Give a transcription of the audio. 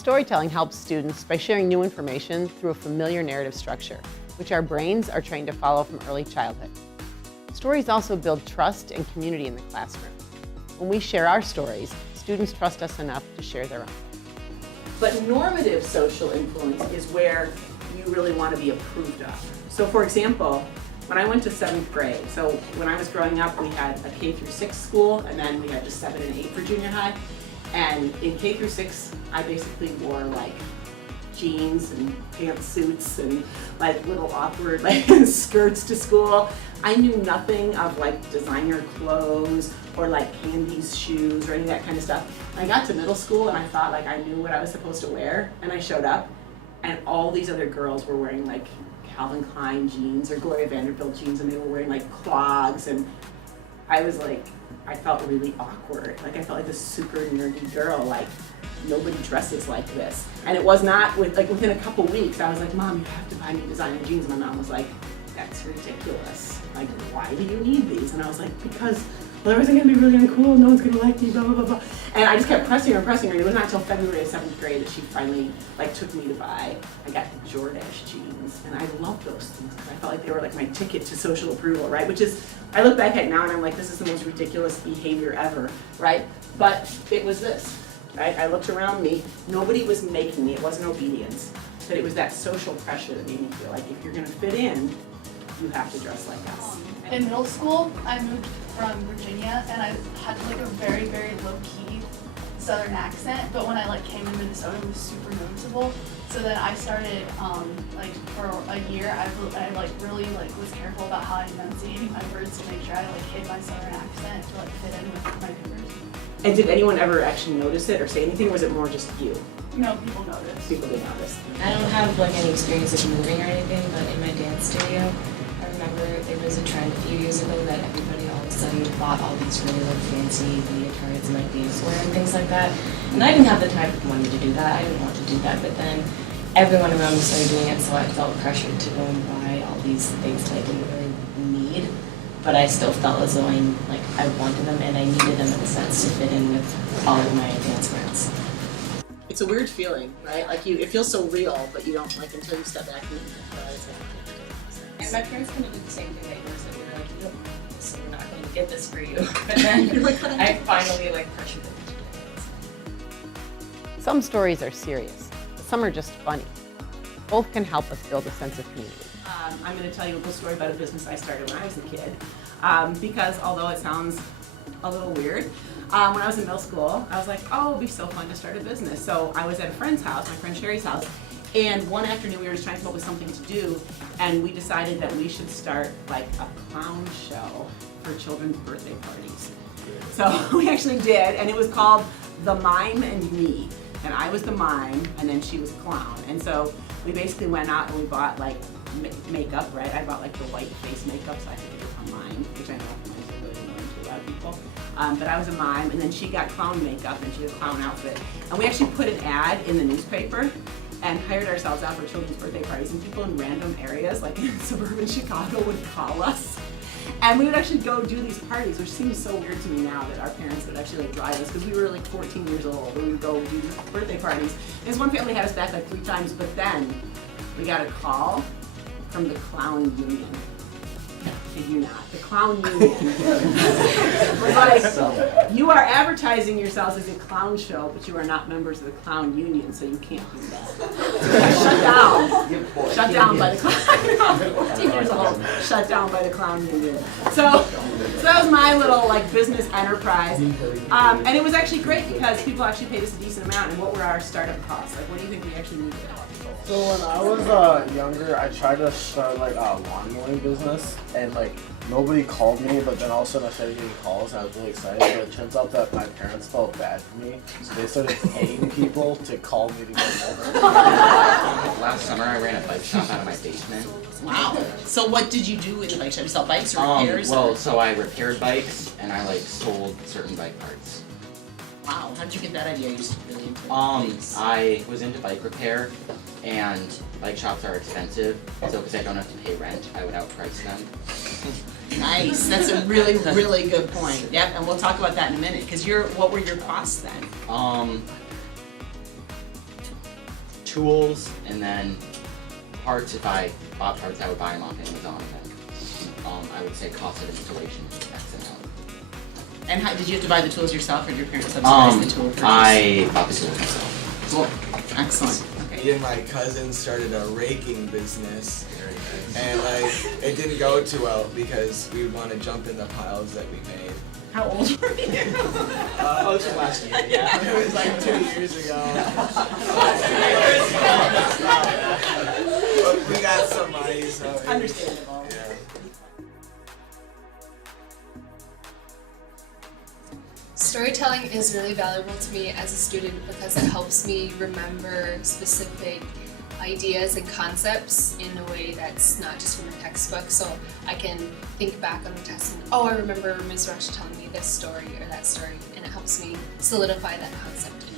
Storytelling helps students by sharing new information through a familiar narrative structure, which our brains are trained to follow from early childhood. Stories also build trust and community in the classroom. When we share our stories, students trust us enough to share their own. But normative social influence is where you really want to be approved of. So for example, when I went to 7th grade, so when I was growing up, we had a K through 6 school, and then we had just 7 and 8 for junior high. And in K through 6, I basically wore like jeans and pantsuits and like little awkward like skirts to school. I knew nothing of like designer clothes or like Candy's shoes or any of that kind of stuff. I got to middle school and I thought like I knew what I was supposed to wear, and I showed up and all these other girls were wearing like Calvin Klein jeans or Gloria Vanderbilt jeans, and they were wearing like clogs, and I was like, I felt really awkward. Like I felt like this super nerdy girl, like nobody dresses like this. And it was not within a couple weeks, I was like, Mom, you have to buy me designer jeans. And my mom was like, that's ridiculous. Like, why do you need these? And I was like, because otherwise I'm gonna be really uncool, no one's gonna like me, blah, blah, blah, blah. And I just kept pressing her and pressing her. And it was not until February of 7th grade that she finally like took me to buy, I got the Jordache jeans. And I loved those things because I felt like they were like my ticket to social approval, right? Which is, I look back at now and I'm like, this is the most ridiculous behavior ever, right? But it was this, right? I looked around me, nobody was making me, it wasn't obedience, but it was that social pressure that made me feel like if you're gonna fit in, you have to dress like us. In middle school, I moved from Virginia and I had like a very, very low-key Southern accent, but when I like came to Minnesota, it was super noticeable. So then I started, like for a year, I like really like was careful about how I enunciated my words to make sure I like hid my Southern accent to like fit in with my peers. And did anyone ever actually notice it or say anything, or was it more just you? No, people noticed. People did notice. I don't have like any experience of moving or anything, but in my dance studio, I remember there was a trend a few years ago that everybody all of a sudden bought all these really like fancy leotards and like beadswear and things like that. And I didn't have the type of money to do that. I didn't want to do that, but then everyone around me started doing it, so I felt pressured to go and buy all these things that I didn't really need. But I still felt as though I wanted them and I needed them in a sense to fit in with all of my dance friends. It's a weird feeling, right? Like it feels so real, but you don't like until you step back and realize it. And my parents kind of did the same thing that you said. They were like, you don't need this, so we're not going to get this for you. But then I finally like pressured them to do it. Some stories are serious, but some are just funny. Both can help us build a sense of community. I'm going to tell you a little story about a business I started when I was a kid, because although it sounds a little weird, when I was in middle school, I was like, oh, it'd be so fun to start a business. So I was at a friend's house, my friend Sherry's house, and one afternoon we were just trying to come up with something to do, and we decided that we should start like a clown show for children's birthday parties. So we actually did, and it was called The Mime and Me. And I was the mime, and then she was a clown. And so we basically went out and we bought like makeup, right? I bought like the white face makeup so I could become mime, which I know is really annoying to a lot of people. But I was a mime, and then she got clown makeup and she had a clown outfit. And we actually put an ad in the newspaper and hired ourselves out for children's birthday parties, and people in random areas, like in suburban Chicago, would call us. And we would actually go do these parties, which seems so weird to me now that our parents would actually like drive us, because we were like 14 years old and we would go do birthday parties. This one family had us back like 3 times, but then we got a call from the clown union. Kid you not. The clown union was like, you are advertising yourselves as a clown show, but you are not members of the clown union, so you can't do that. So we got shut down. Shut down by the clown. 14 years old. Shut down by the clown union. So that was my little like business enterprise, and it was actually great because people actually paid us a decent amount. And what were our startup costs? Like, what do you think we actually needed? So when I was younger, I tried to start like a lawn mowing business, and like nobody called me, but then all of a sudden I started getting calls and I was really excited. But it turns out that my parents felt bad for me, so they started paying people to call me to go mow. Last summer I ran a bike shop out of my basement. Wow. So what did you do in the bike shop? You sell bikes or repairs? Well, so I repaired bikes and I like sold certain bike parts. Wow. How did you get that idea? You just really into bikes? I was into bike repair, and bike shops are expensive, so because I don't have to pay rent, I would outprice them. Nice. That's a really, really good point. Yep, and we'll talk about that in a minute. Because what were your costs then? tools, and then parts. If I bought parts, I would buy them off Amazon. And then I would say cost of installation is X amount. And how, did you have to buy the tools yourself, or did your parents subsidize the tool purchase? I bought the tools myself. Cool. Excellent. Okay. Me and my cousin started a raking business, and like it didn't go too well because we would want to jump in the piles that we made. How old were you? Oh, it was last year. Yeah, it was like 2 years ago. But we got some money, so it was- Understandable. Yeah. Storytelling is really valuable to me as a student because it helps me remember specific ideas and concepts in a way that's not just from a textbook. So I can think back on the test and, oh, I remember Ms. Rush telling me this story or that story, and it helps me solidify that concept in